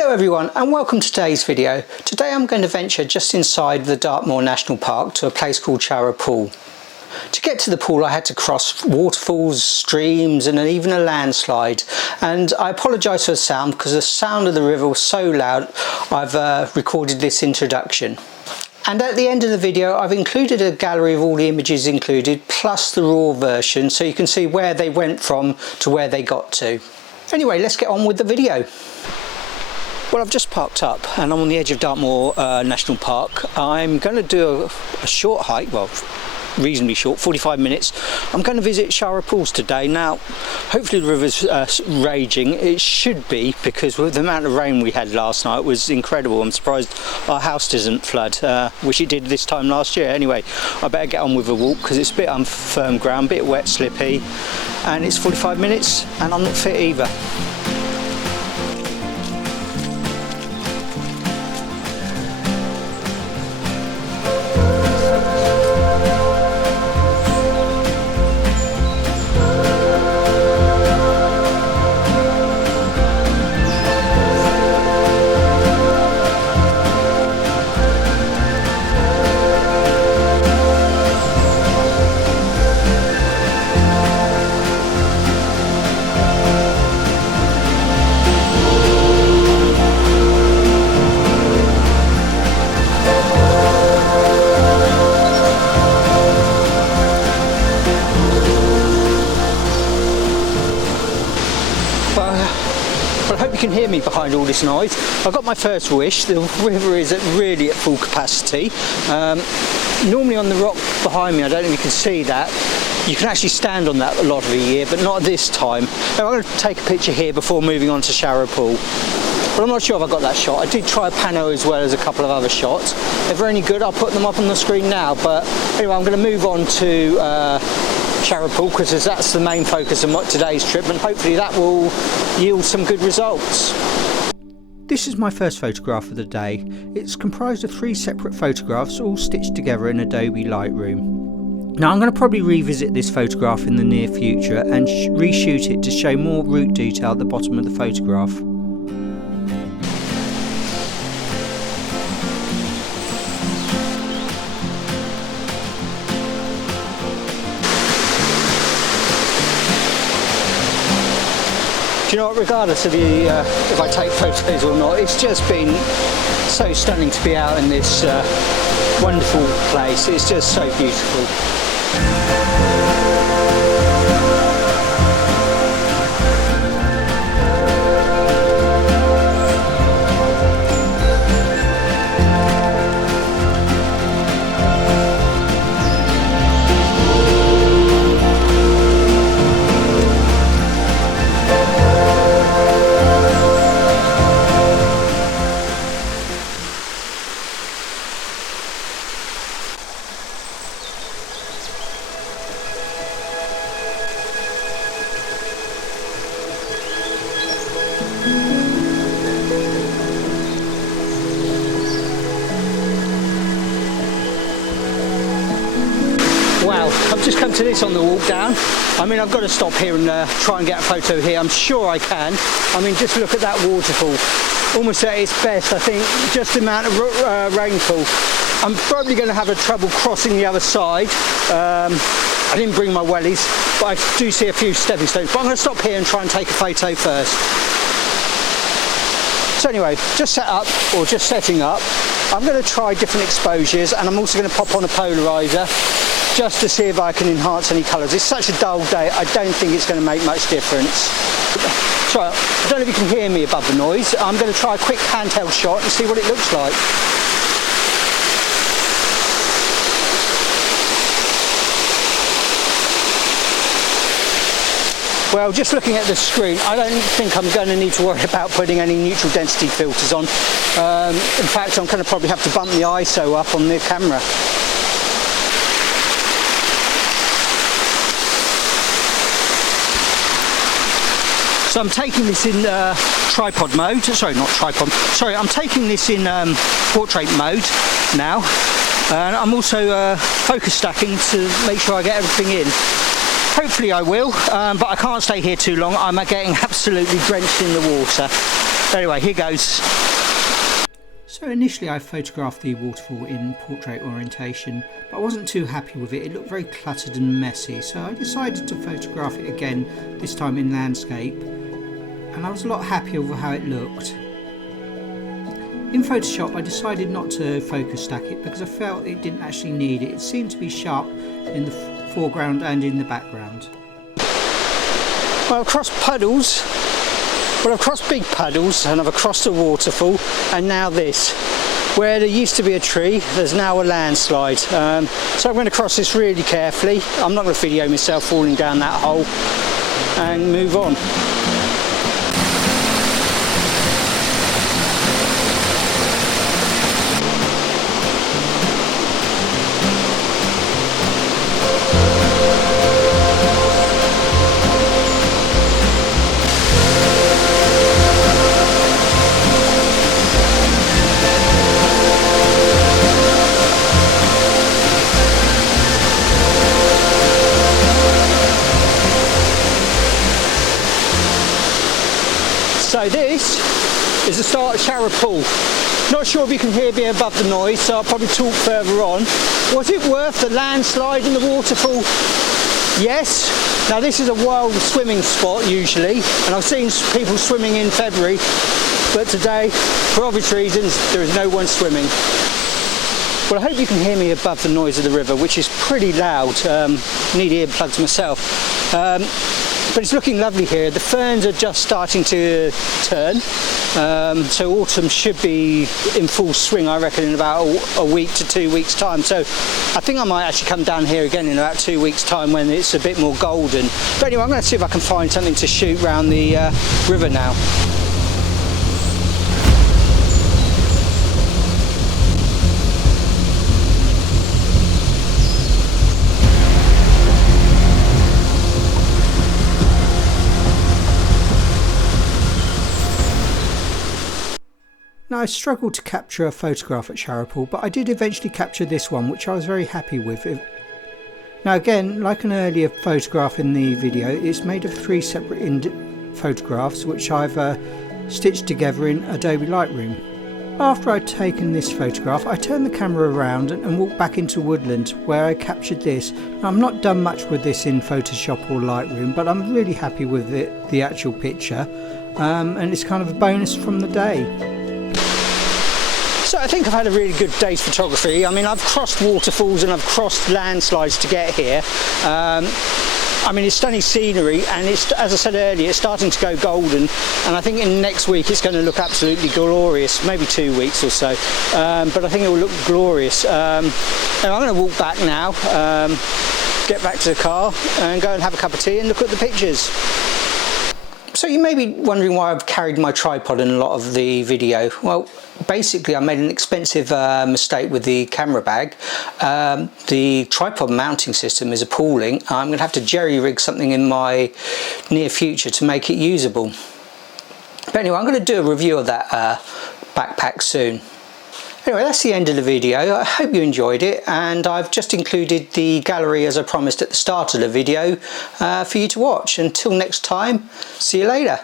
Hello everyone and welcome to today's video. Today I'm going to venture just inside the Dartmoor National Park to a place called Sharrah Pool. To get to the pool I had to cross waterfalls, streams and even a landslide, and I apologise for the sound because the sound of the river was so loud. I've recorded this introduction. And at the end of the video I've included a gallery of all the images included plus the raw version so you can see where they went from to where they got to. Anyway, let's get on with the video. Well, I've just parked up and I'm on the edge of Dartmoor National Park. I'm going to do a short hike, well reasonably short, 45 minutes. I'm going to visit Sharrah Pools today. Now hopefully the river's raging. It should be, because with the amount of rain we had last night was incredible. I'm surprised our house doesn't flood, which it did this time last year. Anyway, I better get on with the walk because it's a bit unfirm ground, a bit wet, slippy, and it's 45 minutes and I'm not fit either. Well, I hope you can hear me behind all this noise. I got my first wish. The river is really at full capacity. Normally on the rock behind me, I don't know if you can see that, you can actually stand on that a lot of the year, but not this time. Now, I'm going to take a picture here before moving on to Sharrah Pool. But I'm not sure if I got that shot. I did try a pano as well as a couple of other shots. If they're any good, I'll put them up on the screen now. But anyway, I'm going to move on to Sharrah Pool because that's the main focus of today's trip, and hopefully that will yield some good results. This is my first photograph of the day. It's comprised of 3 separate photographs all stitched together in Adobe Lightroom. Now I'm going to probably revisit this photograph in the near future and reshoot it to show more root detail at the bottom of the photograph. Do you know what, regardless of if I take photos or not, it's just been so stunning to be out in this wonderful place. It's just so beautiful. Wow, I've just come to this on the walk down. I mean, I've got to stop here and try and get a photo here. I'm sure I can. I mean, just look at that waterfall. Almost at its best, I think, just the amount of rainfall. I'm probably going to have a trouble crossing the other side. I didn't bring my wellies, but I do see a few stepping stones. But I'm going to stop here and try and take a photo first. So anyway, just set up, or just setting up. I'm going to try different exposures, and I'm also going to pop on a polarizer just to see if I can enhance any colours. It's such a dull day, I don't think it's going to make much difference. So, I don't know if you can hear me above the noise. I'm going to try a quick handheld shot and see what it looks like. Well, just looking at the screen, I don't think I'm going to need to worry about putting any neutral density filters on. In fact, I'm going to probably have to bump the ISO up on the camera. So I'm taking this in tripod mode, I'm taking this in portrait mode now, and I'm also focus stacking to make sure I get everything in. Hopefully I will, but I can't stay here too long. I'm getting absolutely drenched in the water. Anyway, here goes. So initially I photographed the waterfall in portrait orientation, but I wasn't too happy with it. It looked very cluttered and messy, so I decided to photograph it again, this time in landscape, and I was a lot happier with how it looked. In Photoshop I decided not to focus stack it because I felt it didn't actually need it. It seemed to be sharp in the foreground and in the background. Well, I've crossed puddles. Well, I've crossed big puddles and I've crossed a waterfall, and now this. Where there used to be a tree, there's now a landslide. So I'm going to cross this really carefully. I'm not going to video myself falling down that hole, and move on. So this is the start of Sharrah Pool. Not sure if you can hear me above the noise, so I'll probably talk further on. Was it worth the landslide in the waterfall? Yes. Now this is a wild swimming spot usually, and I've seen people swimming in February, but today, for obvious reasons, there is no one swimming. Well, I hope you can hear me above the noise of the river, which is pretty loud. Need earplugs myself. But it's looking lovely here. The ferns are just starting to turn, so autumn should be in full swing, I reckon, in about a week to 2 weeks time. So I think I might actually come down here again in about 2 weeks time when it's a bit more golden. But anyway, I'm going to see if I can find something to shoot around the river now. Now I struggled to capture a photograph at Sharrah Pool, but I did eventually capture this one, which I was very happy with. Now again, like an earlier photograph in the video, it's made of 3 separate photographs which I've stitched together in Adobe Lightroom. After I'd taken this photograph, I turned the camera around and walked back into woodland where I captured this. Now, I've not done much with this in Photoshop or Lightroom, but I'm really happy with the actual picture, and it's kind of a bonus from the day. So I think I've had a really good day's photography. I mean, I've crossed waterfalls and I've crossed landslides to get here. I mean, it's stunning scenery, and it's, as I said earlier, it's starting to go golden, and I think in next week it's going to look absolutely glorious, maybe 2 weeks or so, but I think it will look glorious. And I'm going to walk back now, get back to the car and go and have a cup of tea and look at the pictures. So you may be wondering why I've carried my tripod in a lot of the video. Well, basically I made an expensive mistake with the camera bag. The tripod mounting system is appalling. I'm going to have to jerry-rig something in my near future to make it usable. But anyway, I'm going to do a review of that backpack soon. Anyway, that's the end of the video. I hope you enjoyed it, and I've just included the gallery as I promised at the start of the video for you to watch. Until next time, see you later.